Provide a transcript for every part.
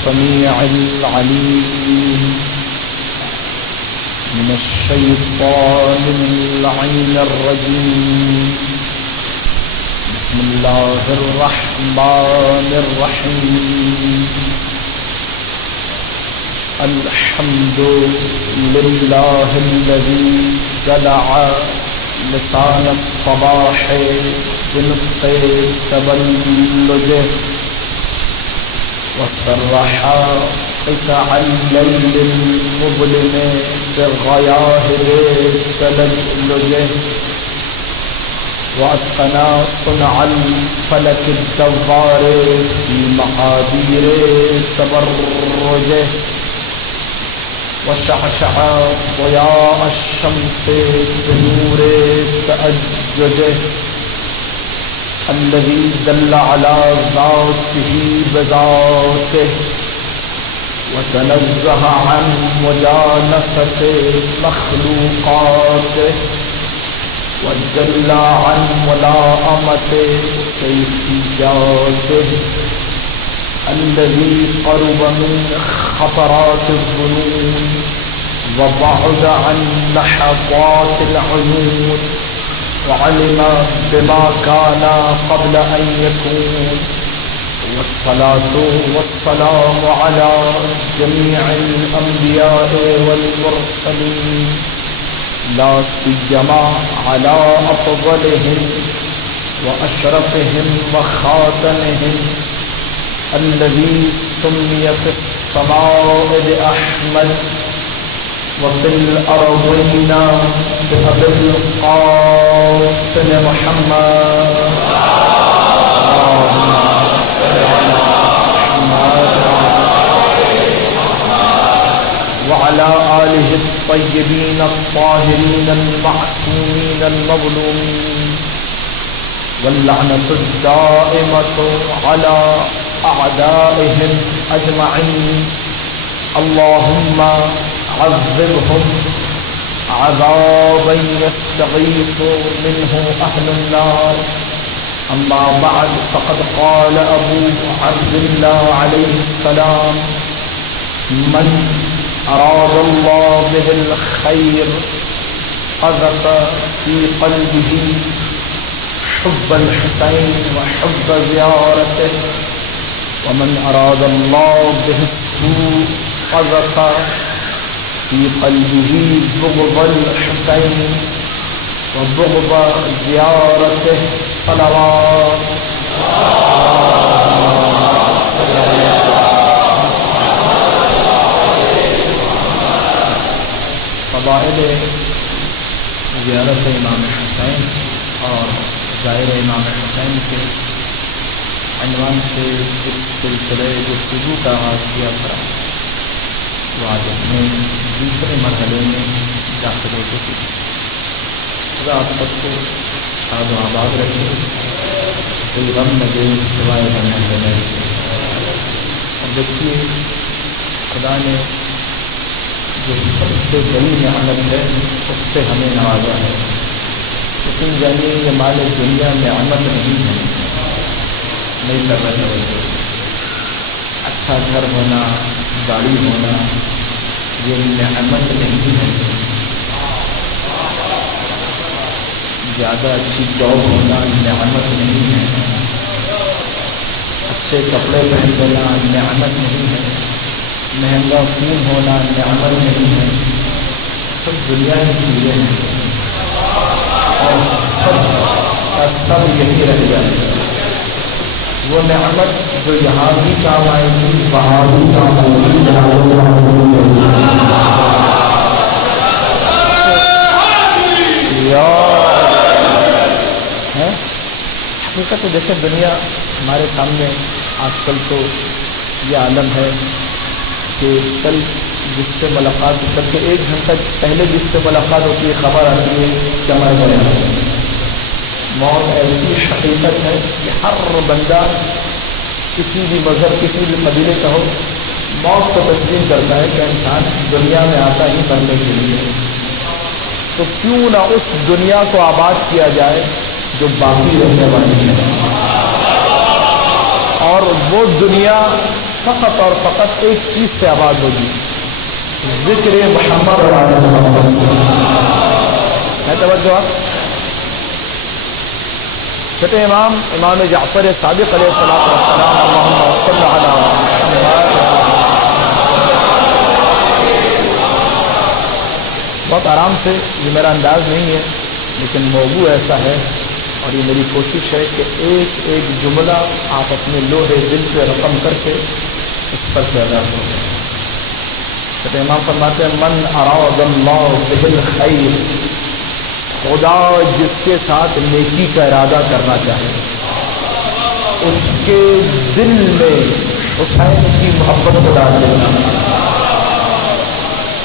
السميع العليم من الشيطان اللعين الرجيم. بسم الله الرحمن الرحيم. الحمد لله الذي دلع لسان الصباح بنطق تبلجه وصرح قطع الليل المظلم بغياهب تلجلجه وأتقنا صنع الفلك الدوار في مقادير تبرجه وشعشع ضياء الشمس بنور تأججه الذي دل على ذاته بذاته وتنزه عن مجانسة مخلوقاته وجل عن ملائمة كيفياته الذي قرب من خطرات الظنون وبعد عن لحظات العيون وعلم بما كان قبل أن يكون. والصلاة والسلام على جميع الأنبياء والمرسلين لا سيما على أفضلهم وأشرفهم وخاتمهم الذي سمي في السماء بأحمد وفي الأرضين بأبي القاسم محمد. وعلى آله الطيبين الطاهرين المعصومين المظلومين واللعنة الدائمة على أعدائهم أجمعين. اللهم عذبهم عذابا يستغيث منه أهل النار. أما بعد فقد قال أبو عبد الله عليه السلام: من أراد الله به الخير قذف في قلبه حب الحسين وحب زيارته، ومن أراد الله به السوء قذف في قلبه بغض الحسين وبغض زيارته. صلوات فضائل زیارت امام حسین اور زائر امام حسین کے عنوان سے اس سلسلے گفتگو کا آغاز کیا تھا. تو آج اپنے دوسرے مرحلے میں داخل ہو چکے. خدا آپ سب کو شاد و آباد رکھے، کوئی غم نہ دے سوائے غم دینے کے. اور دیکھیے خدا نے جو سب سے بڑی نعمت ہے اس سے ہمیں نوازا ہے. تو تم جانیے یہ مال دنیا نعمت نہیں ہے، نہیں کرنا چاہیے. اچھا گھر ہونا، گاڑی ہونا یہ نعمت نہیں ہے. زیادہ اچھی جاب ہونا نعمت نہیں ہے. اچھے کپڑے پہن لینا نعمت نہیں ہے. مہنگا فون ہونا نعمت نہیں ہے. سب دنیا کی چیزیں ہیں اور سب یہی رہ جائے گا. وہ نعمت جو یہاں بھی کام آئے گی وہاں بھی کام آئے گی. حقیقت دیکھیں دنیا ہمارے سامنے آج کل تو یہ عالم ہے کہ کل جس سے ملاقات کر کے 1 گھنٹہ پہلے جس سے ملاقات ہوتی ہے خبر آتی ہے کہ مر گیا. موت ایسی حقیقت ہے کہ ہر بندہ کسی بھی مذہب کسی بھی قبیلے کا ہو موت کو تسلیم کرتا ہے کہ انسان دنیا میں آتا ہی مرنے کے لیے. تو کیوں نہ اس دنیا کو آباد کیا جائے جو باقی رہنے والی ہے. اور وہ دنیا فقط اور فقط ایک چیز سے آباد ہوگی، ذکر محمد اور آل محمد سے۔ ہے توجہ آپ؟ کہتے ہیں امام جعفر صادق علیہ السلام اللہم صل علی محمد۔ بہت آرام سے، یہ میرا انداز نہیں ہے لیکن موضوع ایسا ہے اور یہ میری کوشش ہے کہ ایک ایک جملہ آپ اپنے لوہے دل پہ رقم کر کے اس پر سے ادا کریں۔ کہتے ہیں امام فرماتے ہیں من اراد اللہ بہ الخیر، خدا جس کے ساتھ نیکی کا ارادہ کرنا چاہے اس کے دل میں حسین کی محبت کو ڈال دینا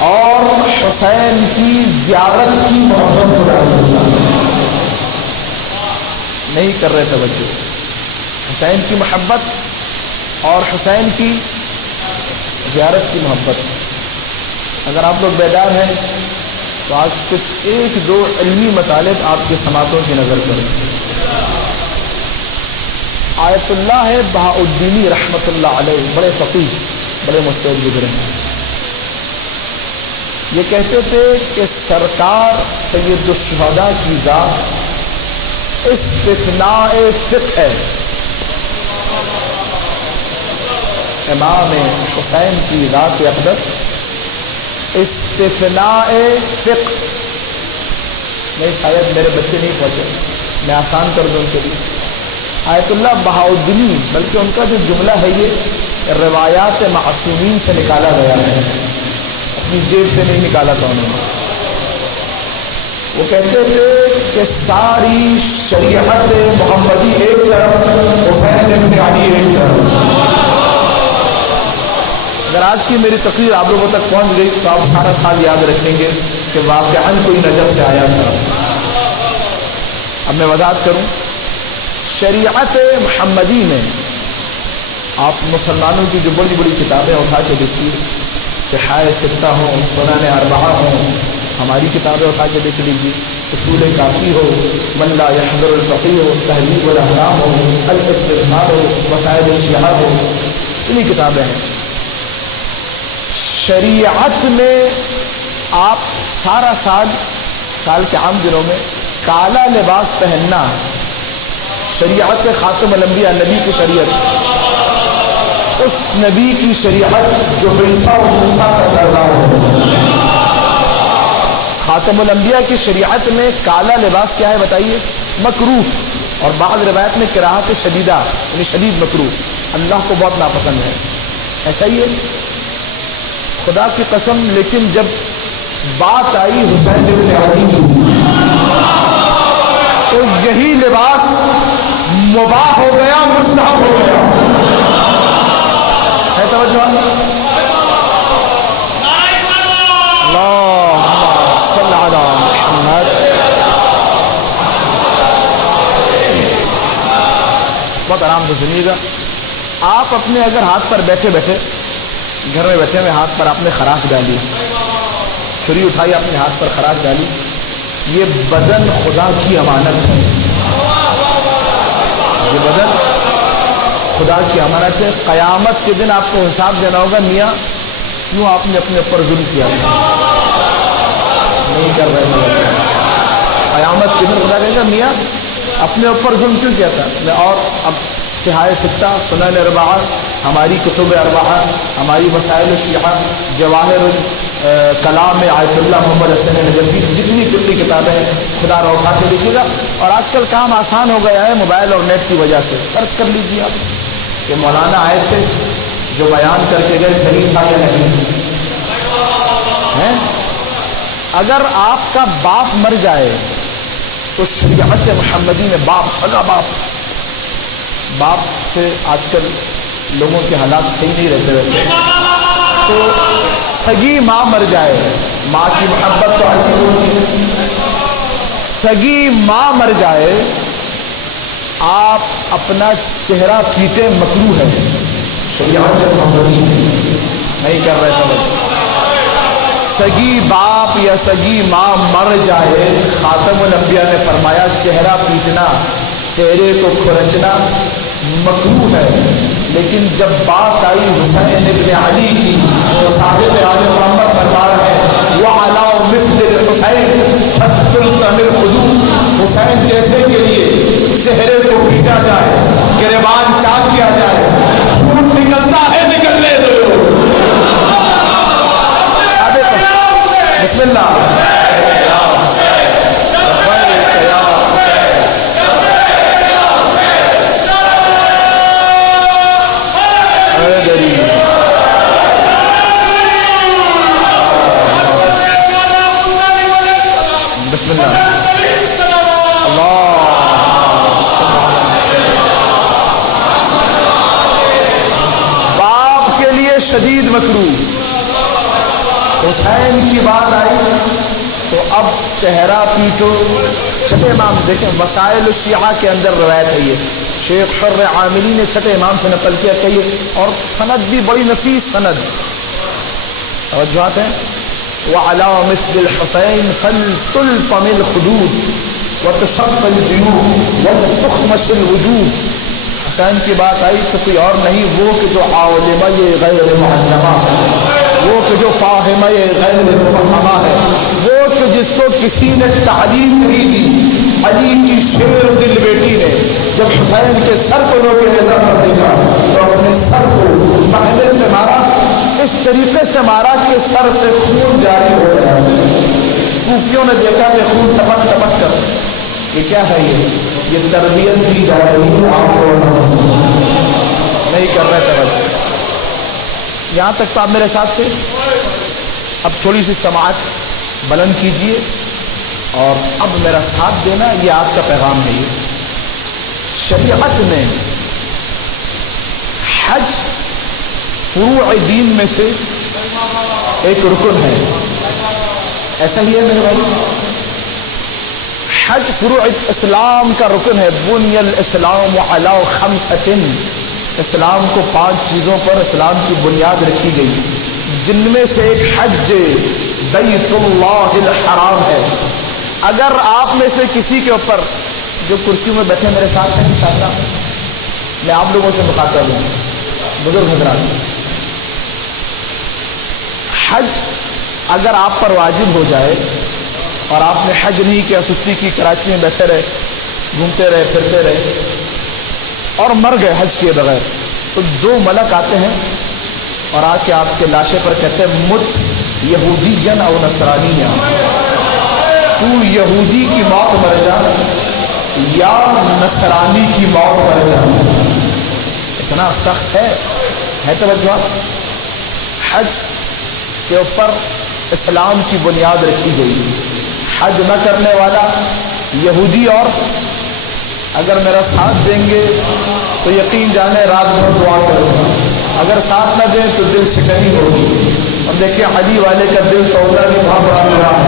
اور حسین کی زیارت کی محبت کو ڈال دینا۔ نہیں کر رہے توجہ، حسین کی محبت اور حسین کی زیارت کی محبت۔ اگر آپ لوگ بیدار ہیں تو آج کچھ ایک دو علمی مطالب آپ کی سماعتوں کی نظر کریں۔ آیت اللہ ہے بہاء الدینی رحمۃ اللہ علیہ، بڑے فقیہ، بڑے مجتہد گزرے ہیں۔ یہ کہتے تھے کہ سرکار سید الشہداء کی ذات استثناء فقہ ہے، امام حسین کی ذات اقدس استثناء فقہ۔ نہیں شاید میرے بچے نہیں پہنچے، میں آسان کر دوں ان کے لیے۔ آیت اللہ بہاء الدینی، بلکہ ان کا جو جملہ ہے یہ روایات معصومین سے نکالا گیا ہے، اپنی جیب سے نہیں نکالا تھا انہوں نے۔ وہ کہتے تھے کہ ساری شریعت محمدی ایک طرف، حسین ابن علی ایک طرف۔ اگر آج کی میری تقریر آپ لوگوں تک پہنچ گئی تو آپ سارا سال یاد رکھیں گے کہ واقعاً کوئی نجف سے آیا تھا۔ اب میں وضاحت کروں، شریعت محمدی میں آپ مسلمانوں کی جو بڑی بڑی کتابیں اٹھا کے دیکھیے، صحاح ستہ ہوں، سنن اربعہ ہوں، ہماری کتابیں اٹھا کے دیکھ لیجیے، اصول کافی ہو، من لا یحضر الفقیہ ہو، تہذیب الاحکام ہو، الاستذکار ہو، وسائل الشیعہ ہو، اتنی کتابیں ہیں۔ شریعت میں آپ سارا سال کے عام دنوں میں کالا لباس پہننا شریعت خاتم الانبیاء، نبی کی شریعت، اس نبی کی شریعت جو عیسیٰ و موسیٰ کا سردار ہو۔ خاتم الانبیاء کی شریعت میں کالا لباس کیا ہے بتائیے؟ مکروہ، اور بعض روایت میں کراہت شدیدہ، یعنی شدید مکروہ، اللہ کو بہت ناپسند ہے۔ ایسا ہی ہے خدا کی قسم، لیکن جب بات آئی حسین ابن علی کی تو یہی لباس مباح ہو گیا، مستحب ہو گیا۔ ہے توجہ؟ اللہم صل علی محمد۔ بہت آرام سے سنیے گا۔ آپ اپنے اگر ہاتھ پر بیٹھے گھر میں بیٹھے ہوئے ہاتھ پر آپ نے خراش ڈالی، چھری اٹھائی اپنے ہاتھ پر خراش ڈالی، یہ بدن خدا کی امانت ہے، یہ بدن خدا کی امانت ہے۔ قیامت کے دن آپ کو حساب دینا ہوگا، میاں کیوں آپ نے اپنے اوپر ظلم کیا تھا؟ نہیں کر رہے تھے۔ قیامت کے دن خدا کہے گا میاں اپنے اوپر ظلم کیوں کیا تھا؟ اور اب صحاح ستہ، سنن اربعہ، ہماری کتب اربعہ، ہماری مسائل الشیعہ، جواہر کلام آیت اللہ محمد حسین نجفی، جتنی فقہی کتابیں ہیں خدا را اٹھا کے دیکھیے گا۔ اور آج کل کام آسان ہو گیا ہے موبائل اور نیٹ کی وجہ سے، سرچ کر لیجیے آپ کہ مولانا آئے تھے جو بیان کر کے گئے صحیح تھا یا نہیں ہے۔ اگر آپ کا باپ مر جائے تو شریعت محمدی میں باپ، سگا باپ سے آج کل لوگوں کے حالات صحیح نہیں رہتے ویسے، تو سگی ماں مر جائے، ماں کی محبت تو عجیب ہوتی ہے، سگی ماں مر جائے آپ اپنا چہرہ پیٹے مکروہ ہے، شریعت محمدی نہیں کر رہے سمجھ۔ سگی باپ یا سگی ماں مر جائے، خاتم الانبیاء نے فرمایا چہرہ پیٹنا، چہرے کو کھرچنا مکروہ ہے، لیکن جب بات آئی حسین ابن علی کی تو صادق آل محمد فرما رہے ہیں وعلی مثل الحسین شد القمر خدود، حسین جیسے کے لیے چہرے کو پیٹا جائے، گریبان چاک کیا جائے، خون نکلتا ہے، نکلنے دو۔ بسم اللہ شدید مکروہ۔ حسین کی بات آئی تو اب چہرہ پیٹو۔ چھٹے امام دیکھیں وسائل الشیعہ کے اندر روایت ہے، یہ شیخ حر عاملی نے چھٹے امام سے نقل کیا، کہیے اور سند بھی بڑی نفیس سند توجہات ہیں۔ وعلی مثل الحسین فلتلطم الخدود وتشق الجیوب وتخمش الوجوه۔ حسین کی بات آئی تو کوئی اور نہیں، وہ کہ جو عالمہ غیر معلمہ، وہ کہ جو فاہمہ غیر مفہمہ ہے، وہ کہ جس کو کسی نے تعلیم نہیں دی۔ علی کی شیر دل بیٹی نے جب حسین کے سر کو روکے نظر پر دیکھا تو اپنے سر کو محلے سے مارا، اس طریقے سے مارا کہ سر سے خون جاری ہو گیا۔ کوفیوں نے دیکھا کہ خون ٹپک ٹپک کر، یہ کیا ہے، یہ تربیت دی جا رہی ہے، آپ کو نہیں کر رہے توجہ۔ یہاں تک تو آپ میرے ساتھ تھے، اب تھوڑی سی سماعت بلند کیجئے اور اب میرا ساتھ دینا، یہ آج کا پیغام ہے۔ یہ شریعت میں حج فروع دین میں سے ایک رکن ہے، ایسا ہی ہے میرے بھائی؟ حج فروع اسلام کا رکن ہے۔ بنی الاسلام علی خمسۃ، اسلام کو 5 چیزوں پر اسلام کی بنیاد رکھی گئی، جن میں سے ایک حج بیت اللہ الحرام ہے۔ اگر آپ میں سے کسی کے اوپر، جو کرسیوں میں بیٹھے میرے ساتھ ہیں انشاءاللہ، میں آپ لوگوں سے مخاطب ہوں، بزرگ حضرات، حج اگر آپ پر واجب ہو جائے اور آپ نے حج نہیں کیا، سستی کی، کراچی میں بیٹھے رہے، گھومتے رہے، پھرتے رہے اور مر گئے حج کیے بغیر، تو 2 ملک آتے ہیں اور آ کے آپ کے لاشے پر کہتے ہیں مت یہودین او نصرانیہ، تو یہودی کی موت مر جا یا نصرانی کی موت مر جا۔ اتنا سخت ہے توجہ۔ حج کے اوپر اسلام کی بنیاد رکھی گئی۔ حج نہ کرنے والا یہودی، اور اگر میرا ساتھ دیں گے تو یقین جانے رات بھر دعا کروں گا، اگر ساتھ نہ دیں تو دل شکنی ہوگی۔ اور دیکھیں علی والے کا دل سودا بھی بہت بڑا ملا ہے،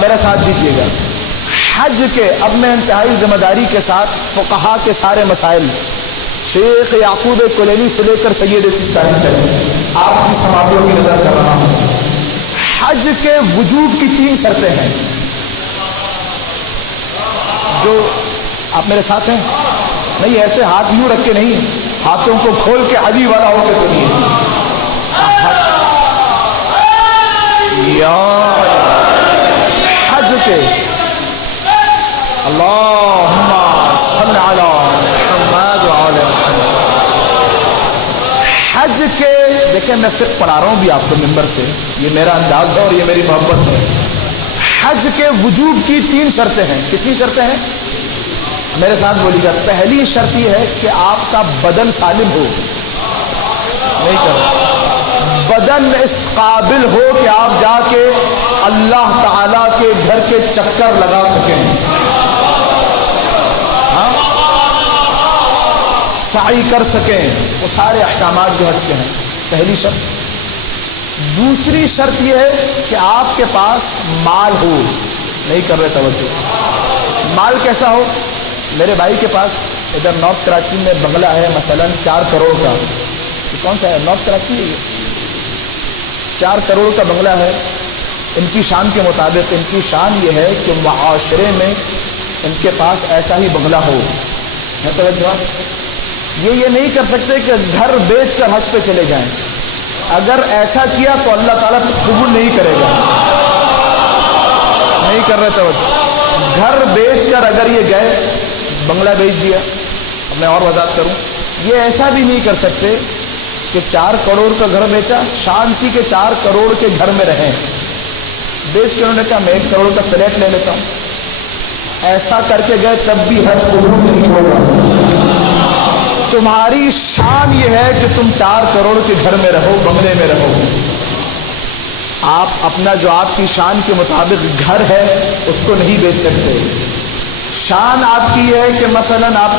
میرا ساتھ دیجیے گا۔ حج کے اب میں انتہائی ذمہ داری کے ساتھ فقہا کے سارے مسائل، شیخ یعقوب کلینی سے لے کر سید سستانی تک آپ کی سماعتوں کی نظر کر رہا ہوں۔ حج کے وجوب کی 3 شرطیں ہیں، جو آپ میرے ساتھ ہیں، نہیں ایسے ہاتھ یوں رکھ کے نہیں، ہاتھوں کو کھول کے علی والا ہو کے سنیے۔ یا حج کے اللہم صل علی محمد وعلی حج کے، دیکھیں میں فقہ پڑھا رہا ہوں بھی آپ کو ممبر سے، یہ میرا انداز ہے اور یہ میری محبت ہے۔ حج کے وجوب کی 3 شرطیں ہیں۔ کتنی شرطیں ہیں میرے ساتھ بولیے گا؟ پہلی شرط یہ ہے کہ آپ کا بدن سالم ہو، نہیں کر بدن اس قابل ہو کہ آپ جا کے اللہ تعالیٰ کے گھر کے چکر لگا سکیں، سعی کر سکیں، وہ سارے احکامات جو حج کے ہیں، پہلی شرط۔ دوسری شرط یہ ہے کہ آپ کے پاس مال ہو، نہیں کر رہے توجہ، مال کیسا ہو؟ میرے بھائی کے پاس ادھر نارتھ کراچی میں بنگلہ ہے مثلا 4 کروڑ کا، کون سا ہے نارتھ کراچی ہے، 4 کروڑ کا بنگلہ ہے۔ ان کی شان کے مطابق، ان کی شان یہ ہے کہ معاشرے میں ان کے پاس ایسا ہی بنگلہ ہو، ہے توجہ؟ یہ نہیں کر سکتے کہ گھر بیچ کر حج پہ چلے جائیں. اگر ایسا کیا تو اللہ تعالیٰ قبول نہیں کرے گا. نہیں کر رہے توجہ. گھر بیچ کر اگر یہ گئے, بنگلہ بیچ دیا, اب میں اور وضاحت کروں, یہ ایسا بھی نہیں کر سکتے کہ 4 کروڑ کا گھر بیچا, شان تھی کہ 4 کروڑ کے گھر میں رہیں, بیچ کے انہوں نے کہا میں 1 کروڑ کا فلیٹ لے لیتا ہوں. ایسا کر کے گئے تب بھی حج قبول نہیں ہوگا. تمہاری شان یہ ہے کہ تم 4 کروڑ کے گھر میں رہو, بنگلے میں رہو. آپ اپنا جو آپ کی شان کے مطابق گھر ہے اس کو نہیں بیچ سکتے. شان آپ کی یہ ہے کہ مثلاً آپ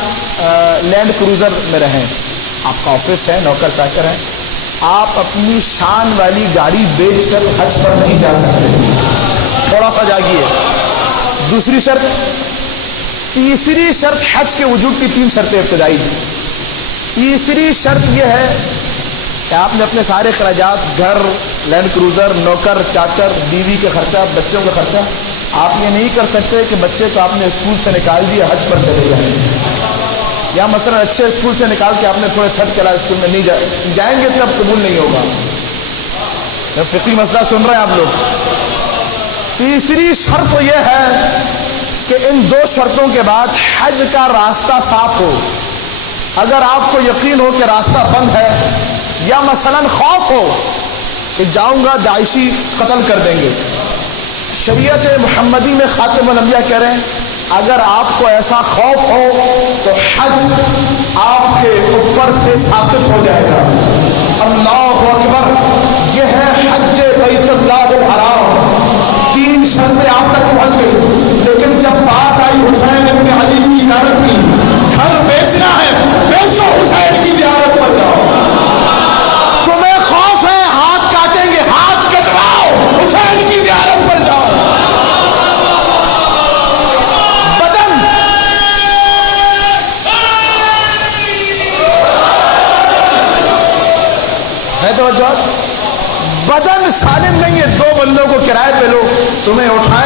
لینڈ کروزر میں رہیں, آپ کا آفس ہے, نوکر چاکر ہیں, آپ اپنی شان والی گاڑی بیچ کر حج پر نہیں جا سکتے. تھوڑا سا جاگیے. دوسری شرط. تیسری شرط, حج کے وجوب کی 3 شرطیں ابتدائی تھیں. تیسری شرط یہ ہے کہ آپ نے اپنے سارے اخراجات, گھر, لینڈ کروزر, نوکر چاکر, بیوی کے خرچہ, بچوں کا خرچہ, آپ یہ نہیں کر سکتے کہ بچے کو آپ نے اسکول سے نکال دیا حج پر چلے جائیں, یا مثلا اچھے اسکول سے نکال کے آپ نے تھوڑے تھرڈ کلاس اسکول میں نہیں جائیں گے تب قبول نہیں ہوگا. فقہی مسئلہ سن رہے ہیں آپ لوگ. تیسری شرط یہ ہے کہ ان 2 شرطوں کے بعد حج کا راستہ صاف ہو. اگر آپ کو یقین ہو کہ راستہ بند ہے, یا مثلاً خوف ہو کہ جاؤں گا داعشی قتل کر دیں گے, شریعت محمدی میں خاتم الانبیاء کہہ رہے ہیں اگر آپ کو ایسا خوف ہو تو حج آپ کے اوپر سے ثابت ہو جائے گا. اللہ اکبر. یہ ہے حج بیت اللہ الحرام. 3 شرطیں آپ تک پہنچ گئی, لیکن جب بات آئی حسین ابن علی کی زیارت کی, گھر بیچنا ہے, بیچو, حسین کی زیارت پر جاؤ. تمہیں خوف ہے ہاتھ کاٹیں گے, ہاتھ کٹواؤ, حسین کی زیارت پر جاؤ. بدن ہے توجہ. بدن سالم نہیں ہے, 2 بندوں کو کرائے پہ لو, تمہیں اٹھا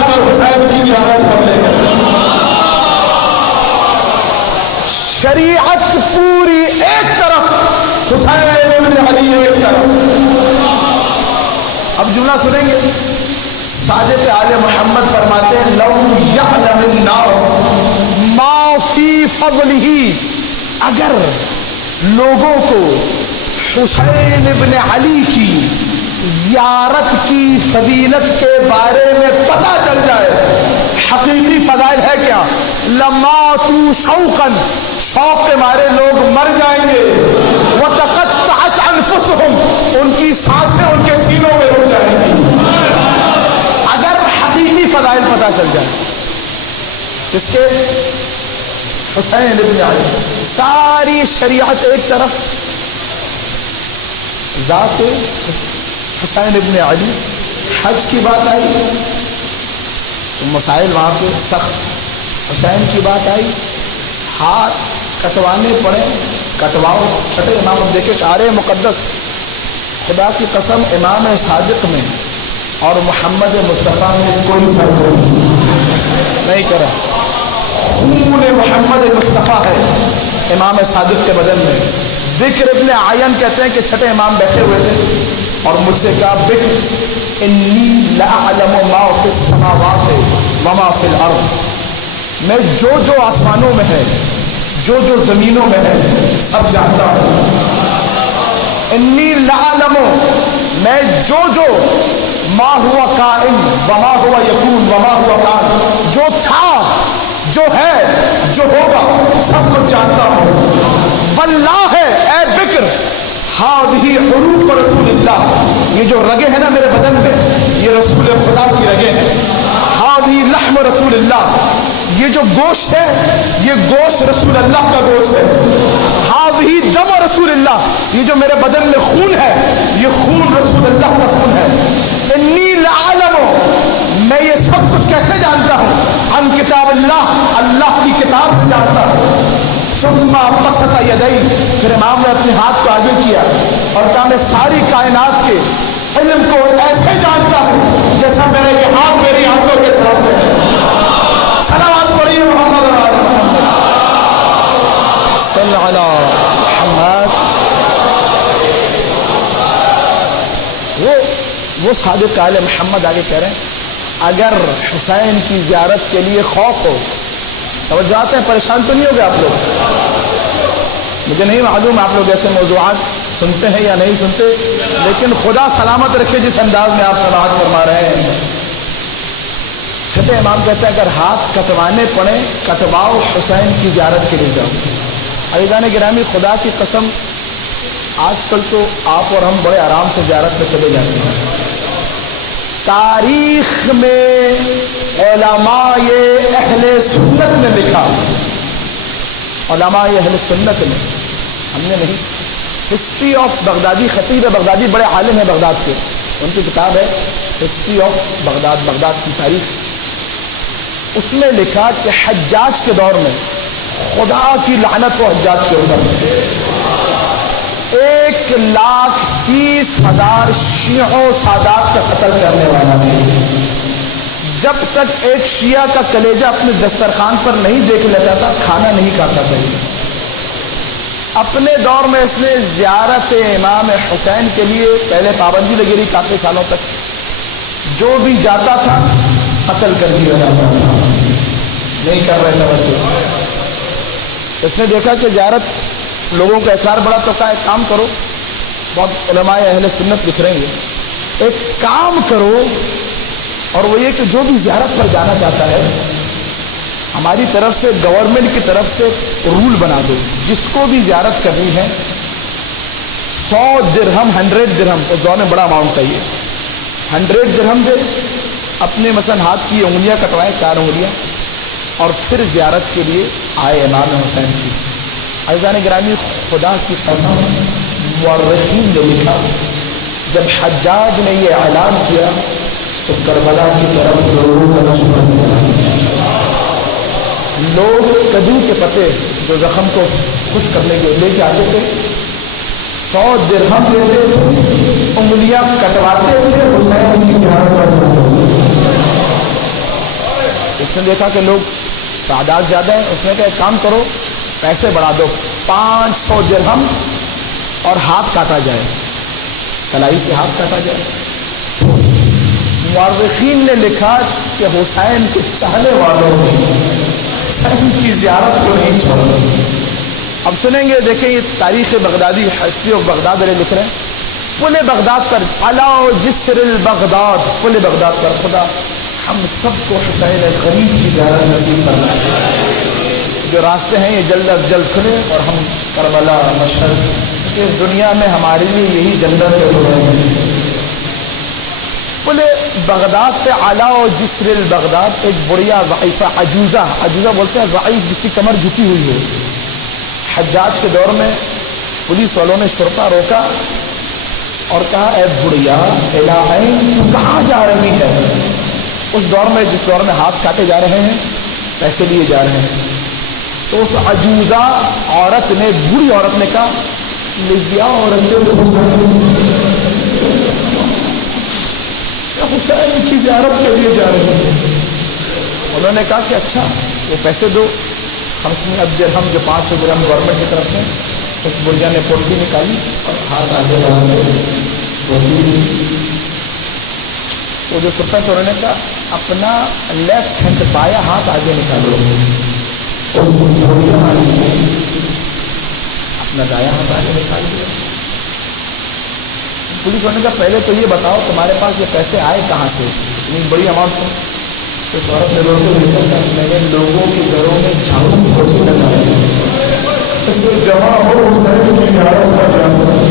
کر حسین کی زیارت کر لے گا. شریعت پوری ایک طرف, حسین ابن علی ایک طرف. اب جملہ سنیں گے. ساجد آل محمد فرماتے ہیں لو یعلم الناس ما فی فضلہ, اگر لوگوں کو حسین ابن علی کی زیارت کی فضیلت کے بارے میں پتہ چل جائے, حقیقی فضائل ہے کیا, لماتوا شوقا, شوق کے مارے لوگ مر جائیں گے, وتقطعت انفسهم, ان کی سانسیں ان کے سینوں میں رک جائیں گی. اگر حقیقی فضائل پتہ چل جائے اس کے حسین ابن علی, ساری شریعت ایک طرف, ذات حسین ابن علی, حج کی بات آئی تو مسائل وہاں پہ سخت. حسین کی بات آئی, ہاتھ کٹوانے پڑے, کٹواؤ, چھٹے. امام اب دیکھے شعر مقدس, خدا کی قسم امام صادق میں اور محمد مصطفیٰ میں کوئی فرق نہیں کرا. خون محمد مصطفیٰ ہے امام صادق کے بدن میں. بکر ابن عین کہتے ہیں کہ چھٹے امام بیٹھے ہوئے تھے اور مجھ سے کہا بکر انی لاعلم ما فی السماوات وما فی الارض, میں جو آسمانوں میں ہے, جو زمینوں میں ہے, سب جانتا ہوں. انی لاعلم, میں جو ما ہوا کائن وما ہوا یکون وما ہوا کان, جو تھا, جو ہے, جو ہوگا, سب کچھ جانتا ہوں. واللہ ہے اے بکر, ہذہ عروق رسول اللہ, یہ جو رگیں ہیں نا میرے بدن میں, یہ رسول خدا کی رگیں ہیں. ہذہ لحم رسول اللہ, یہ جو گوشت ہے یہ گوشت رسول اللہ کا گوشت ہے. ہذہ دم رسول اللہ, یہ جو میرے بدن میں خون ہے یہ خون رسول اللہ کا خون ہے. انی لعلم, میں یہ سب کچھ کیسے جانتا ہوں, عن کتاب اللہ, اللہ کی کتاب سے جانتا ہوں. ثم بسط یدیہ, پھر امام نے اپنے ہاتھ کو آگے کیا اور کہا میں ساری کائنات کے علم کو ایسے جانتا ہوں جیسا میرا یہ ہاتھ میری آنکھوں کے سامنے ہے. صلوات پڑھیے محمد. صادق آل محمد آگے کہہ رہے ہیں اگر حسین کی زیارت کے لیے خوف ہو، توجہات ہیں، پریشان تو نہیں ہو گئے آپ لوگ؟ مجھے نہیں معلوم آپ لوگ ایسے موضوعات سنتے ہیں یا نہیں سنتے، لیکن خدا سلامت رکھے جس انداز میں آپ سماعت فرما رہے ہیں۔ چھٹے امام کہتا ہے اگر ہاتھ کٹوانے پڑے کٹواؤ، حسین کی زیارت کے لیے جاؤ۔ عزیزان گرامی، خدا کی قسم آج کل تو آپ اور ہم بڑے آرام سے زیارت پہ چلے جاتے ہیں۔ تاریخ میں علماء اہل سنت نے لکھا، علماء اہل سنت نے، ہم نے نہیں، ہسٹری آف بغدادی، خطیب بغدادی بڑے عالم ہیں بغداد کے، ان کی کتاب ہے ہسٹری آف بغداد، بغداد کی تاریخ، اس میں لکھا کہ حجاج کے دور میں خدا کی لعنت و حجاج کے اوپر 1,30,000 شیعوں سادات کا قتل کرنے والا ہے۔ جب تک ایک شیعہ کا کلیجہ اپنے دسترخوان پر نہیں دیکھ لیتا تھا کھانا نہیں کھاتا تھا۔ اپنے دور میں اس نے زیارت امام حسین کے لیے پہلے پابندی لگی رہی کافی سالوں تک، جو بھی جاتا تھا قتل کر دیا جاتا تھا، نہیں کر رہے توجہ۔ اس نے دیکھا کہ زیارت لوگوں کا احسار بڑا تو کہا ایک کام کرو، بہت علماء اہل سنت لکھ رہے ہیں، ایک کام کرو، اور وہ یہ کہ جو بھی زیارت پر جانا چاہتا ہے ہماری طرف سے، گورنمنٹ کی طرف سے رول بنا دو، جس کو بھی زیارت کرنی ہے 100 درہم 100 درہم، اس دور میں بڑا اماؤنٹ تھا یہ، 100 درہم دے، اپنے مثلا ہاتھ کی انگلیاں کٹوائے 4 انگلیاں، اور پھر زیارت کے لیے آئے امام حسین کی۔ عزیزان گرامی، خدا کی قسم مورخین نے لکھا جب حجاج نے یہ اعلان کیا تو کربلا کی طرف لوگوں کا رش بن گیا۔ لوگ کدو کے پتے جو زخم کو خشک کرنے کے لے کے آتے تھے، 100 درہم دیتے تھے، انگلیاں کٹواتے تھے، حسین کی زیارت پر جاتے۔ اس نے دیکھا کہ لوگ تعداد زیادہ ہے، اس نے کہا ایک کام کرو، پیسے بڑھا دو، 500 درہم اور ہاتھ کاٹا جائے، کلائی سے ہاتھ کاٹا جائے۔ مورخین نے لکھا کہ حسین کے چاہنے والوں نے حسین کی زیارت کو نہیں چھوڑا۔ اب سنیں گے، دیکھیں یہ تاریخ بغدادی، ہسٹری آف بغداد والے لکھ رہے ہیں، پل بغداد پر علاؤ جسر البغداد، پل بغداد پر خدا ہم سب کو حسین غریب کی زیارت نصیب فرمائے۔ جو راستے ہیں یہ جلد از جلد کھلے اور ہم کربلا، مشہد، اس دنیا میں ہمارے لیے یہی جنت ہے۔ پل بغداد پہ علاؤ جسر البغداد ایک بڑھیا ضعیفہ، عجوزہ بولتے ہیں ضعیف، جس کی کمر جھکی ہوئی ہو، حجاج کے دور میں پولیس والوں نے شرطا روکا اور کہا اے بڑھیا الہین تو کہاں جا رہی ہے؟ اس دور میں، جس دور میں ہاتھ کاٹے جا رہے ہیں، پیسے لیے جا رہے ہیں، تو اس عجوزہ عورت نے، بوڑھی عورت نے کہا لجیا حسین کی زیارت کے لیے جا رہے ہیں۔ انہوں نے کہا کہ اچھا یہ پیسے دو، 500 درہم جو 500 درہم گورنمنٹ کی طرف سے۔ اس بڑھیا نے پوٹلی نکالی اور ہاتھ آگے ڈال کے وہ جو سفر تو انہوں نے کہا اپنا لیفٹ ہینڈ بایاں ہاتھ آگے نکالو، اپنا دایاں ہاتھ آگے نکال دیا۔ پولیس والوں نے کہا پہلے تو یہ بتاؤ تمہارے پاس یہ پیسے آئے کہاں سے، اتنی بڑی اماؤنٹ سے؟ اس عورت نے روتے ہوئے کہا میں نے لوگوں کے گھروں میں جھاڑو پوچھے لگائے، اس سے جمع ہو حسین کی زیارت پر جا سکتا۔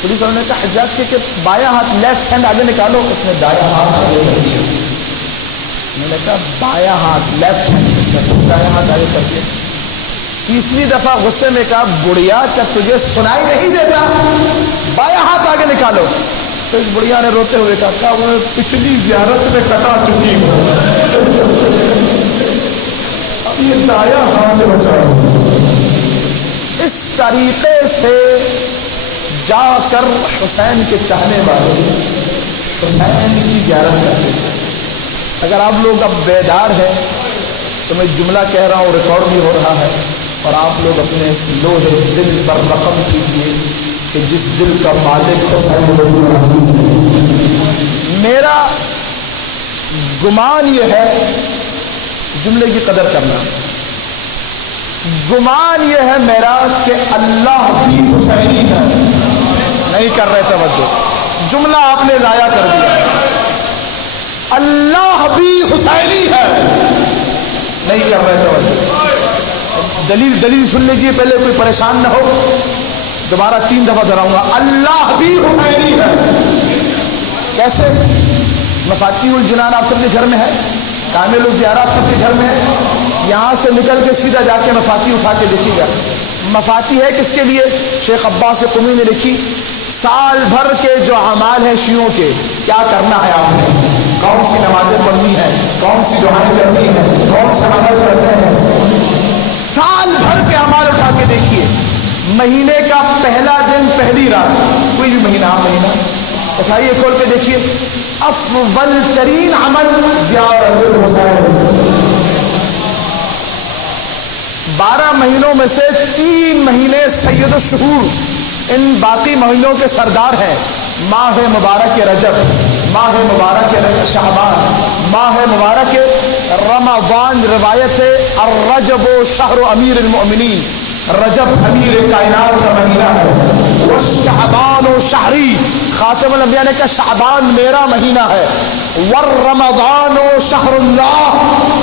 پولیس والوں نے کہا حجاج کے بایاں ہاتھ، لیفٹ ہینڈ آگے نکالو، اس نے دایاں ہاتھ آگے کر دیا۔ انہوں نے کہا بایاں ہاتھ، لیفٹ ہینڈ، اس نے خود دایاں ہاتھ آگے کر دیا۔ تیسری دفعہ غصے میں کہا بڑھیا کیا تجھے سنائی نہیں دیتا، بایاں ہاتھ آگے نکالو۔ تو اس بڑھیا نے روتے ہوئے کہا وہ پچھلی زیارت میں کٹا چکی ہوں، اب یہ دایاں ہاتھ بچاؤ۔ اس طریقے سے جا کر حسین کے چاہنے والے حسین کی زیارت کرتے ہیں۔ اگر آپ لوگ اب بیدار ہیں تو میں جملہ کہہ رہا ہوں، ریکارڈ بھی ہو رہا ہے، اور آپ لوگ اپنے اس لوہے دل پر رقم کیجیے کہ جس دل کا مالک میرا گمان یہ ہے، جملے کی قدر کرنا، گمان یہ ہے میرا کہ اللہ بھی حسینی ہے. نہیں کر رہے توجہ، جملہ آپ نے ضائع کر دیا. اللہ بھی حسینی ہے، نہیں کر رہے توجہ. دلیل سن لیجیے پہلے، کوئی پریشان نہ ہو. دوبارہ 3 دفعہ دہراؤں گا، اللہ بھی حسینی ہے. کیسے؟ مفاتیح الجنان آپ سب کے گھر میں ہے، کامل الزیارات سب کے گھر میں ہے. یہاں سے نکل کے سیدھا جا کے مفاتیح اٹھا کے دیکھیے گا. مفاتیح ہے کس کے لیے؟ شیخ عباس قمی نے لکھی، سال بھر کے جو اعمال ہیں شیعوں کے، کیا کرنا ہے آپ نے، کون سی نمازیں پڑھنی ہیں، کون سی دعائیں کرنی ہیں، کون سے عمل کرنے ہیں. سال بھر کے اعمال اٹھا کے دیکھیے. مہینے کا پہلا دن پہلی رات، کوئی بھی مہینہ اٹھائیے کھول کے دیکھیے، افضل ترین عمل زیارت الحسین. 12 مہینوں میں سے 3 مہینے سید الشہور، ان باقی مہینوں کے سردار ہیں. ماہ مبارک رجب، ماہ مبارک شعبان، ماہ مبارک رمضان. روایت ہے الرجب شہر امیر المؤمنین، رجب امیر کائنات کا مہینہ ہے. والشعبان شہری، خاتم الانبیاء نے کہا شعبان میرا مہینہ ہے. والرمضان شہر اللہ،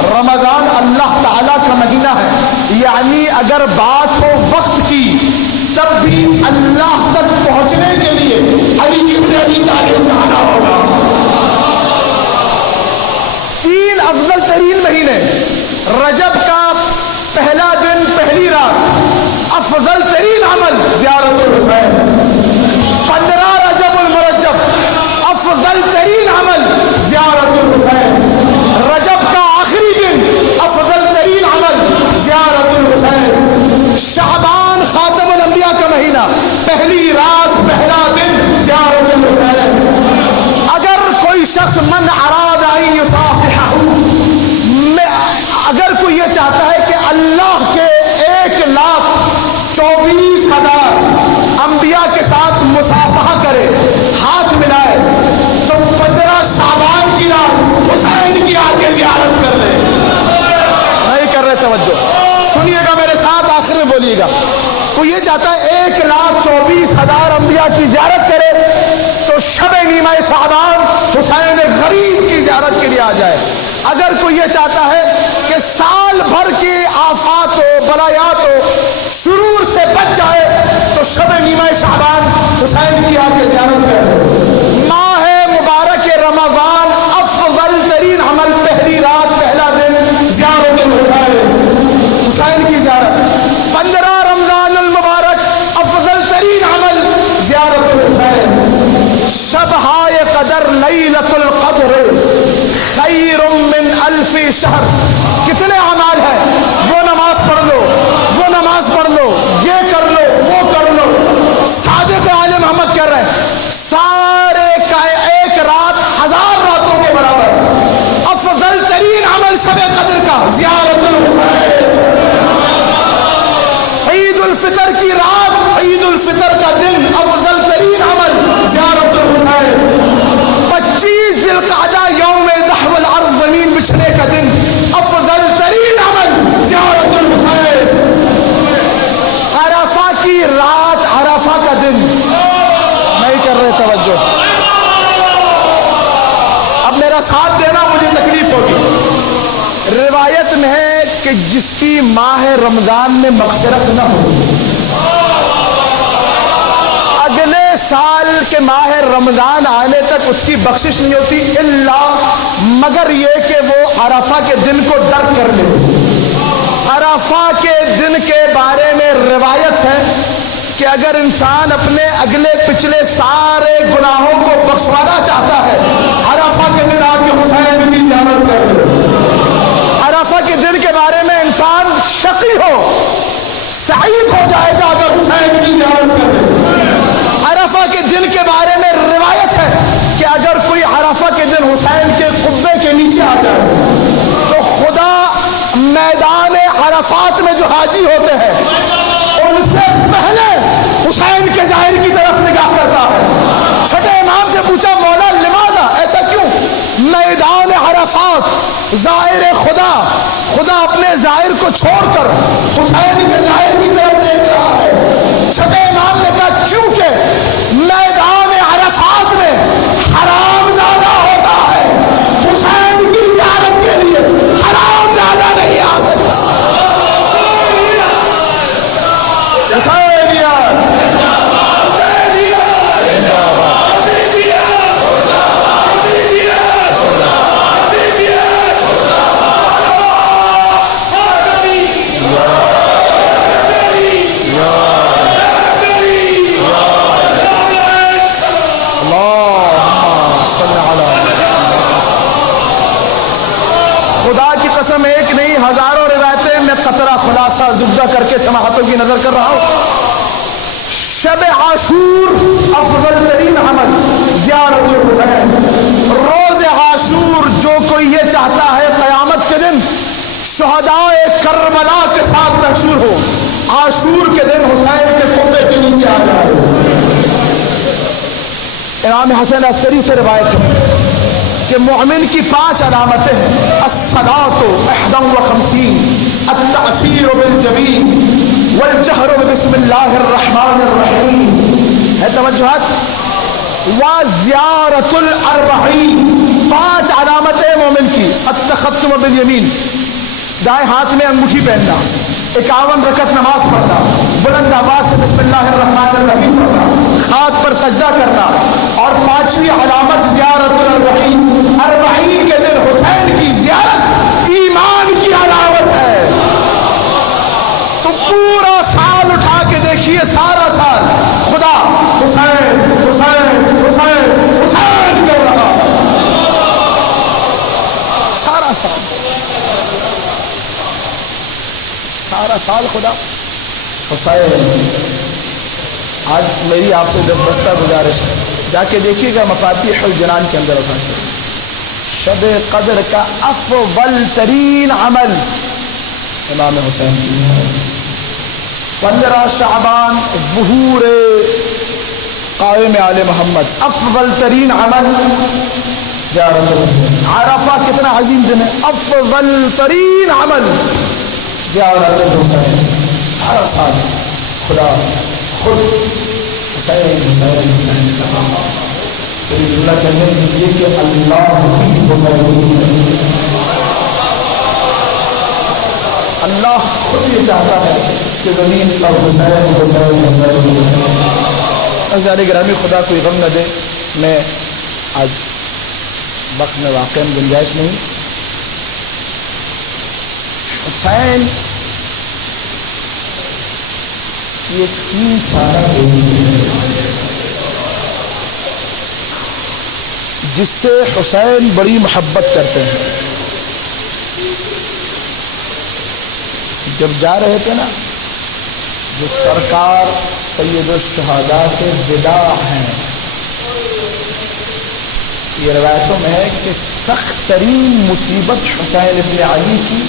رمضان اللہ تعالیٰ کا مہینہ ہے. یعنی اگر بات ہو وقت کی، تب بھی اللہ تک پہنچنے کے لیے علی ابن ابی طالب سے آنا ہوگا. 3 افضل ترین مہینے، رجب کا پہلا دن پہلی رات، افضل ترین عمل زیارت الحسین. 15 رجب المرجب، افضل ترین عمل زیارت الحسین. رجب کا آخری دن، افضل ترین عمل زیارت الحسین. شعبان خاتم الانبیاء کا مہینہ، پہلی رات پہلا دن زیارت الحسین. اگر کوئی شخص من اراد ان یصافحہ، اگر کوئی یہ چاہتا ہے کہ اللہ کے 1,24,000 انبیاء کے ساتھ مصافحہ کرے، ہاتھ ملائے، تو 15 شعبان کی رات حسین کی آ کے زیارت کر لے. نہیں کر رہے توجہ، سنیے گا میرے ساتھ، آخر میں بولیے گا. وہ یہ چاہتا ہے 1,24,000 انبیاء کی زیارت کرے تو شب نیمہ شعبان حسین غریب کی زیارت کے لیے آ جائے. اگر کوئی یہ چاہتا ہے کہ سال بھر کی آفات و بلایات و شرور سے بچ جائے تو شب نیمہ شعبان حسین کی آ کے زیارت کرے. ماہ مبارک رمضان، افضل ترین عمل پہلی رات پہلا دن زیارت الحسین، حسین کی زیارت. 15 رمضان المبارک، افضل ترین عمل زیارت الحسین. شبہائے قدر لیلۃ القدر خیر من 1000 شہر. کتنے اعمال ہیں؟ وہ نماز پڑھ لو، وہ نماز پڑھ لو، یہ کر لو، وہ کر لو. صادق عالم محمد کر رہے ہیں سارے کا ایک رات 1000 راتوں کے برابر. افضل ترین عمل شب قدر کا زیارت الحسین. عید الفطر کی رات، عید الفطر کا دن، افضل ترین عمل زیارت الحسین. 25 ذی القعدہ یوم دحو الارض، زمین بچھنے کا دن، افضل ترین عمل زیارت الحسین. عرفہ کی رات، عرفہ کا دن. نہیں کر رہے توجہ، اب میرا ساتھ دینا، مجھے تکلیف ہوگی. روایت میں ہے کہ جس کی ماہ رمضان میں مغفرت نہ ہو، اگلے سال کے ماہ رمضان آنے تک اس کی بخشش نہیں ہوتی، الا مگر یہ کہ وہ عرفہ کے دن کو درک کر لے. عرفہ کے دن کے بارے میں روایت ہے کہ اگر انسان اپنے اگلے پچھلے سارے گناہوں کو بخشوانا چاہتا ہے، عرفہ کے دن آپ کے حسین کی زیارت کر لے. عرفہ کے دن کے بارے میں انسان شقی ہو، سعید ہو جائے گا اگر حسین کی زیارت کر لے. عرفہ کے دن کے بارے میں روایت ہے کہ اگر کوئی عرفہ کے دن حسین کے قبے کے نیچے آ جائے تو خدا میدان عرفات میں جو حاجی ہوتے ہیں ان سے پہلے حسین کے ظاہر کی ظاہر خدا، خدا اپنے ظاہر کو چھوڑ کر حسین کے ظاہر کی طرف دیکھ رہا ہے۔ چھٹے امام نے کہا کیونکہ میدان عرفات میں حرام زیادہ ہوتا ہے، حسین کی زیارت کے لیے حرام زیادہ نہیں آ سکتا۔ خدا کی قسم ایک نہیں ہزاروں روایتیں میں قطرہ خلاصہ زبدہ کر کے سماحتوں کی نظر کر رہا ہوں۔ شب عاشور افضل ترین عمل زیارت الحسین۔ روز عاشور جو کوئی یہ چاہتا ہے قیامت کے دن شہدائے کربلا کے ساتھ محشور ہو، عاشور کے دن حسین کے کھمبے کے نیچے آ جائے۔ امام حسن عسکری سے روایت ہے کہ مومن کی 5 علامتیں ہیں: الصلاۃ 51، التأثیر بالجبین، والجہر بسم اللہ الرحمن الرحیم، ہے توجہات، وزیارت الاربعین، 5 علامتیں مومن کی: التختم بالیمین، دائیں ہاتھ میں انگوٹھی پہننا، 51 رکعت نماز پڑھنا، بلند آواز سے بسم اللہ الرحمن الرحیم پڑھنا، خاک پر سجدہ کرنا، اور 5ویں علامت زیارت الاربعین، 40 کے دن حسین کی زیارت ایمان کی علامت ہے۔ تو پورا سال اٹھا کے دیکھیے، سارا سال خدا حسین حسین حسین حسین کر رہا، سارا سال خدا حسین۔ آج میری آپ سے دستبستہ گزارش ہے، جا کے دیکھیے گا مفاتیح الجنان کے اندر اٹھا کے، شب قدر کا افضل ترین عمل امام حسین، 15 شعبان ظہور قائم آل محمد، افضل ترین عمل زیارت الحسین۔ عرفہ کتنا عظیم دن ہے، افضل ترین عمل زیارت الحسین۔ سارا سال خدا خود حسین حسین حسین کہا، پھر اللہ کہنے دیجیے کہ اللہ بھی حسین، اللہ خود یہ چاہتا ہے کہ زمین پر حسین حسین حسین۔ عزیزان گرامی، خدا کوئی غم نہ دے، میں آج وقت میں واقعی گنجائش نہیں۔ حسین یہ 3 سالہ بیٹی جس سے حسین بڑی محبت کرتے ہیں۔ جب جا رہے تھے نا، جو سرکار سید الشہداء کے وداع ہیں، یہ روایتوں میں ہے کہ سخت ترین مصیبت حسین ابن علی کی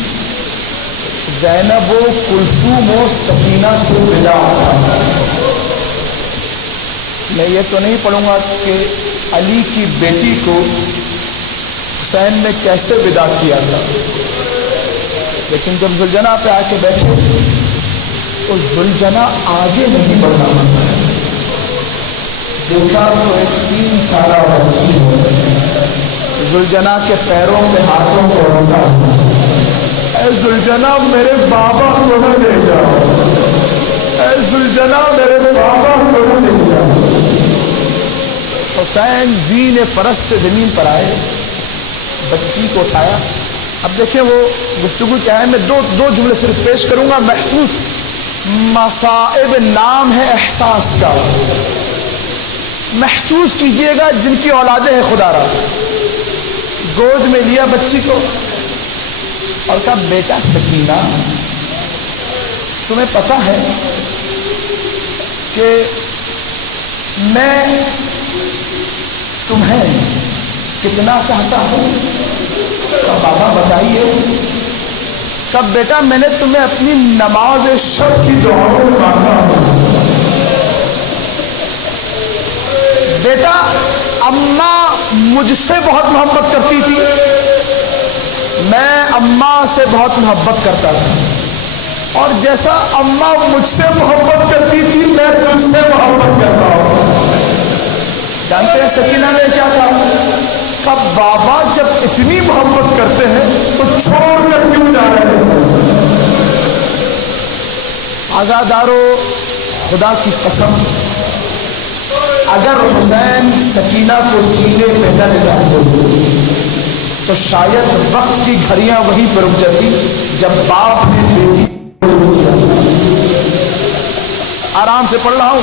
زینب و کلثوم و سکینہ سے وداع تھا۔ میں یہ تو نہیں پڑھوں گا کہ علی کی بیٹی کو حسین نے کیسے وداع کیا تھا، لیکن جب زلجنہ پہ آ کے بیٹھے تو زلجنہ آگے نہیں بڑھا، دیکھا تو ایک 3 سالہ بچی زلجنہ کے پیروں پہ ہاتھوں کو رکھا، اے زلجنہ میرے بابا کو نہ لے جاؤ، اے زلجنہ میرے بابا کو نہ لے جاؤ۔ حسین زین فرس سے زمین پر آئے، بچی کو اٹھایا۔ اب دیکھیں وہ گفتگو کیا ہے، میں دو جملے صرف پیش کروں گا۔ محسوس مصائب نام ہے احساس کا، محسوس کیجئے گا جن کی اولادیں ہیں خدا را۔ گود میں لیا بچی کو اور کہا بیٹا سکینہ، تمہیں پتہ ہے کہ میں تمہیں کتنا چاہتا ہوں؟ بابا بتائیے۔ تب بیٹا میں نے تمہیں اپنی نماز شب کی دعاؤں میں مانگا ہوں۔ بیٹا اماں مجھ سے بہت محبت کرتی تھی، میں اماں سے بہت محبت کرتا تھا، اور جیسا اماں مجھ سے محبت کرتی تھی میں تجھ سے محبت کرتا ہوں۔ جانتے ہیں سکینہ نے کیا کہا؟ اب بابا جب اتنی محبت کرتے ہیں تو چھوڑ کر کیوں جا رہے ہیں؟ عزادارو، خدا کی قسم، اگر حسین سکینہ کو سینے پہ نہ لگاتے تو شاید وقت کی گھڑیاں وہیں پر رک جاتی جب باپ نے بیٹی۔ آرام سے پڑھ رہا ہوں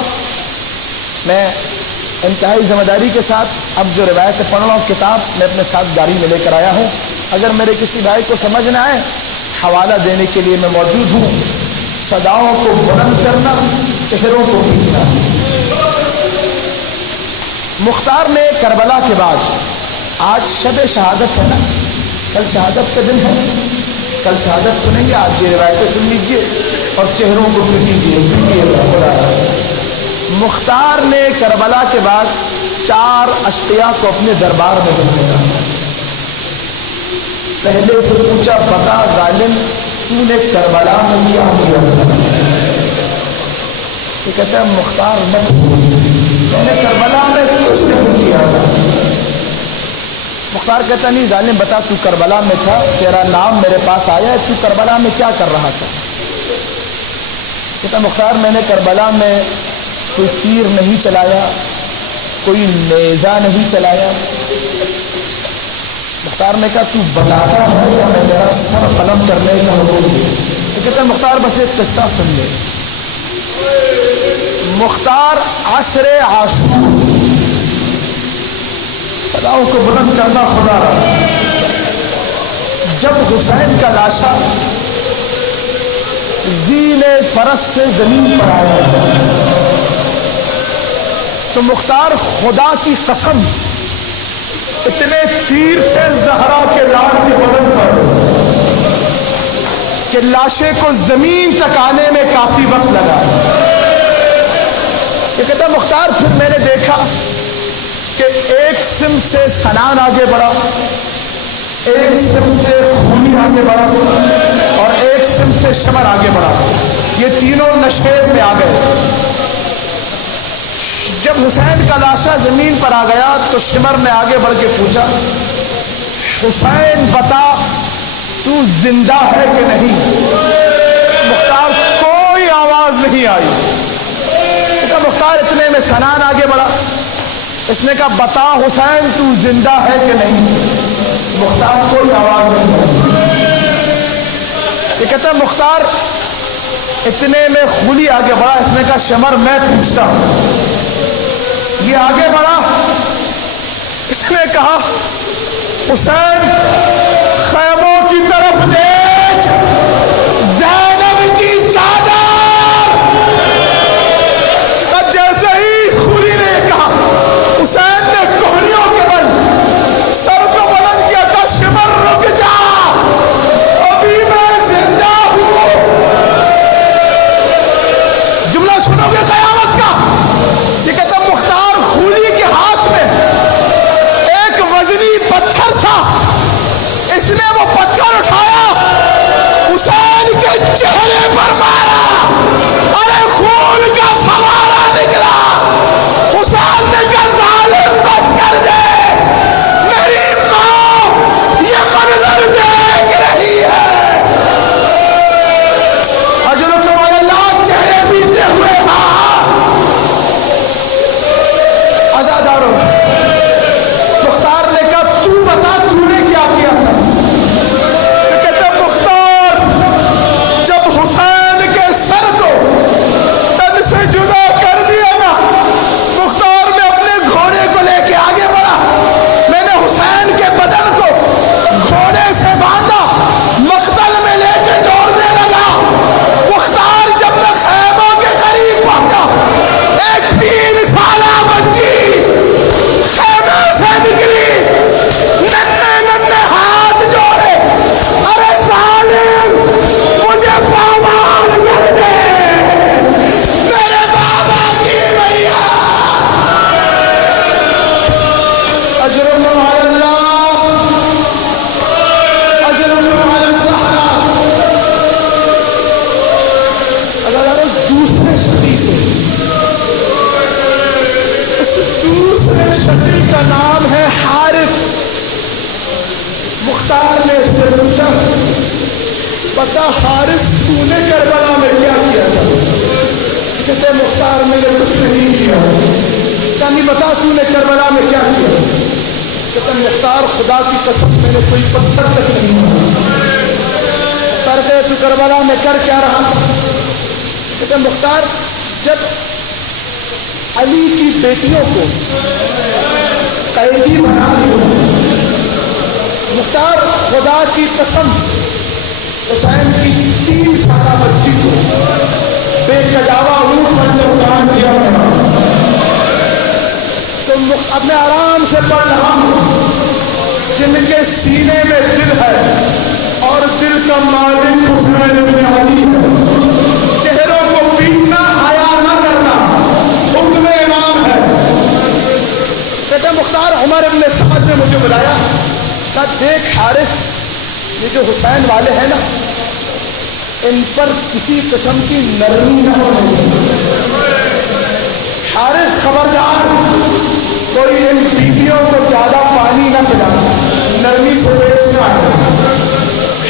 میں، انتہائی ذمہ داری کے ساتھ اب جو روایتیں پڑھ رہا ہوں کتاب میں اپنے ساتھ گاڑی میں لے کر آیا ہوں، اگر میرے کسی بھائی کو سمجھ نہ آئے حوالہ دینے کے لیے میں موجود ہوں۔ صداؤں کو بلند کرنا، چہروں کو کھینچنا۔ مختار نے کربلا کے بعد، آج شب شہادت ہے نا، کل شہادت کا دن ہے، کل شہادت سنیں گے، آج یہ روایتیں سن لیجیے اور چہروں کو کھینچیے۔ مختار نے کربلا کے بعد 4 اشقیاء کو اپنے دربار میں بلایا۔ پہلے سے پوچھا، بتا ظالم تو نے کربلا میں کیا کیا؟ یہ کہتا ہے مختار میں نے کربلا میں کچھ نہیں کیا تھا۔ مختار کہتا نہیں ظالم بتا تو کربلا میں تھا، تیرا نام میرے پاس آیا ہے، تو کربلا میں کیا کر رہا تھا؟ کہتا مختار میں نے کربلا میں کوئی تیر نہیں چلایا، کوئی نیزہ نہیں چلایا۔ مختار نے کہا تو بتاتا ہے یا میں تیرا سر قلم کرنے کا حکم دوں؟ تو کہتا مختار بس ایک قصہ سن لے۔ مختار عصر عاشور، صداؤں کو بلند کرنا خدا رہا، جب حسین کا لاشا زیل فرس سے زمین پر آیا تو مختار خدا کی قسم اتنے تیر تھے زہرا کے لاڈ کے بدن پر کہ لاشے کو زمین تک آنے میں کافی وقت لگا۔ یہ کہتا مختار پھر میں نے دیکھا کہ ایک سم سے سنان آگے بڑھا، ایک سم سے خونی آگے بڑھا اور ایک سم سے شمر آگے بڑھا، یہ تینوں نشیب میں آ گئے۔ جب حسین کا لاشا زمین پر آ گیا تو شمر نے آگے بڑھ کے پوچھا حسین بتا تو زندہ ہے کہ نہیں؟ مختار کوئی آواز نہیں آئی۔ مختار اتنے میں سنان آگے بڑھا، اس نے کہا بتا حسین تو زندہ ہے کہ نہیں؟ مختار کوئی آواز نہیں آئی۔ یہ کہتا مختار اتنے میں خلی آگے بڑھا، اس نے کہا شمر میں پوچھتا ہوں۔ یہ آگے بڑھا، اس نے کہا حسین خیموں کی طرف دیکھ، زینب کی چادر۔ جیسے ہی خلی نے کہا حسین نے کوہنیوں کے بل سر کو بلند کیا تھا، شمر رک جا ابھی میں زندہ ہوں۔ جملہ سنو گے قیامت کا، یہ کہتا مختار خلی کے ہاتھ میں ایک وزنی پتھر تھا، اس نے وہ پتھر اٹھایا، حسین شکل کا نام ہے حارث. مختار نے اس سے پوچھا پتا حارث تو نے کربلا میں کیا کیا تھا؟ کہتے مختار میں نے کچھ نہیں کیا. نہیں بتا تو نے کربلا میں کیا کیا؟ کہتے مختار خدا کی قسم میں نے کوئی پتھر تک نہیں کر دے. تو کربلا میں کر کیا رہا؟ کہتے مختار جب علی کی بیٹیوں کو قیدی بنا لیا مختار خدا کی قسم حسین کی 3 سالہ بچی کو بے کجاوا اونٹ پر چوکان دیا تو اپنے آرام سے پڑھ رہا ہوں. جن کے سینے میں دل ہے اور دل کا مالک حسین بن علی ہے. چہروں کو پیٹنا حیا نہ کرنا حکم امام ہے. کہتے مختار عمر ابن سعد نے مجھے بلایا کہا دیکھ حارث یہ جو حسین والے ہیں نا ان پر کسی قسم کی نرمی نہ ہونے. حارث خبردار کوئی ان بیویوں کو زیادہ پانی نہ پلانا نرمی سے بیچنا ہے.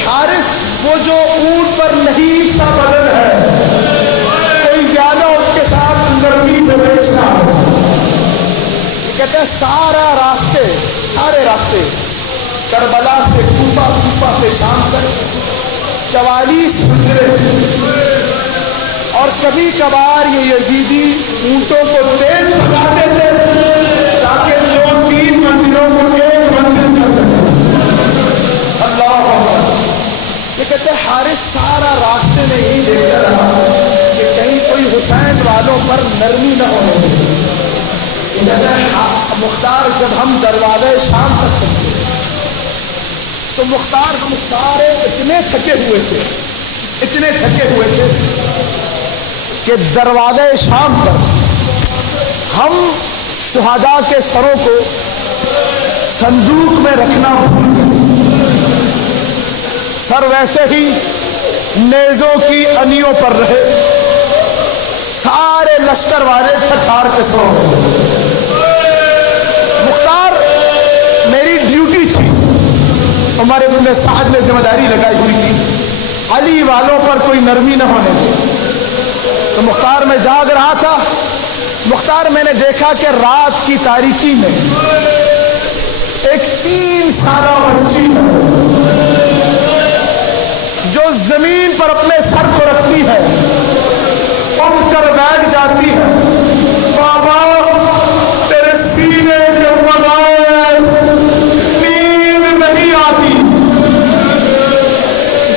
حارث وہ جو اونٹ پر نہیں سا بدن ہے کوئی زیادہ اس کے ساتھ نرمی سے بیچنا ہے. کہتے ہیں سارے راستے کربلا سے کوفہ سے شام تک 44 ہجرے اور کبھی کبھار یہ یزیدی اونٹوں کو تیز بھگاتے تھے تاکہ 2-3 منزلوں کو ایک منزل کر سکیں. اللہ اکبر. یہ کہتے ہیں حارث سارا راستے میں یہی دیکھتا رہا کہ کہیں کوئی حسین والوں پر نرمی نہ ہونے. مختار جب ہم دروازے شام تک پہنچے تو مختار ہم سارے اتنے تھکے ہوئے تھے کہ دروازے شام پر ہم شہداء کے سروں کو صندوق میں رکھنا بھول گئے. سر ویسے ہی نیزوں کی انیوں پر رہے. سارے لشکر والے تھکار کے سو گئے. مختار میری ڈیوٹی تھی. عمر ابن سعد نے ذمہ داری لگائی ہوئی تھی علی والوں پر کوئی نرمی نہ ہونے دے. تو مختار میں جاگ رہا تھا. مختار میں نے دیکھا کہ رات کی تاریکی میں ایک 3 سالہ بچی جو زمین پر اپنے سر کو رکھتی ہے اٹھ کر بیٹھ جاتی ہے. بابا تیرے سینے کے بغیر نیند نہیں آتی.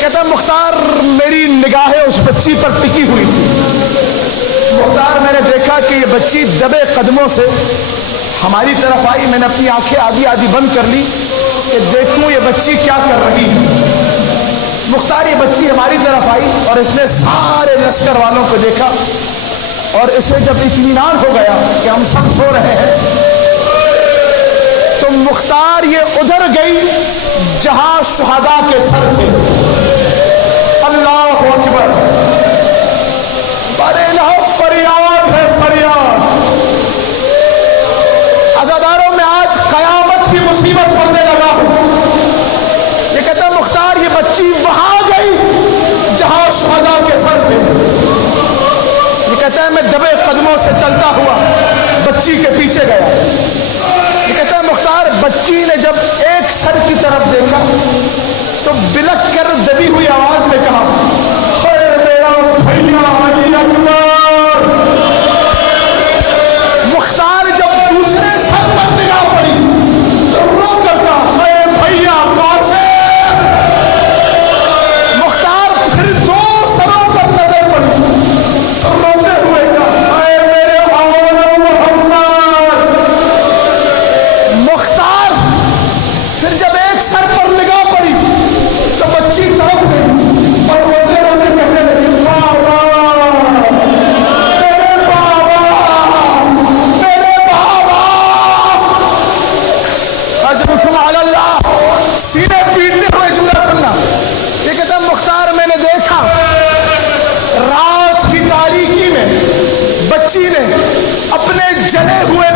کہتا مختار میری نگاہیں اس بچی پر ٹکی ہوئی تھی. مختار میں نے دیکھا کہ یہ بچی دبے قدموں سے ہماری طرف آئی. میں نے اپنی آنکھیں آدھی بند کر لی کہ دیکھوں یہ بچی کیا کر رہی ہے. مختار یہ بچی ہماری طرف آئی اور اس نے سارے لشکر والوں کو دیکھا اور اسے جب اطمینان ہو گیا کہ ہم سب سو رہے ہیں تو مختار یہ ادھر گئی جہاں شہداء کے سر تھے. اللہ اکبر. بڑے لہو فریاد ہے فریاد. عزاداروں میں آج قیامت کی مصیبت پڑنے لگا ہوں. یہ کہتا مختار یہ بچی وہاں گئی جہاں شہداء کے سر تھے. یہ کہتا ہے میں دبے قدموں سے چلتا ہوا بچی کے پیچھے گیا. یہ کہتا ہے مختار بچی نے جب ایک سر کی طرف دیکھا تو بلک کر دبی ہوئی آواز میں کہا اے میرا بھیا علی اکبر. مختار جب دوسرے سر پر نگاہ پڑی تو رو کر کہا اے بھیا قاسم. مختار پھر 2 سروں پر نظر پڑی تو روتے ہوئے کہا اے میرے مولا محمد. مختار پھر جب ایک سر پر نگاہ پڑی تو بچی تڑپ گئی اور روتے روتے کہنے لگی بابا میرے بابا میرے بابا. حسبکم علی اللہ. سینے پیٹتے ہوئے جملہ سننا. یہ کہتا مختار میں نے دیکھا رات کی تاریکی میں بچی نے اپنے جلے ہوئے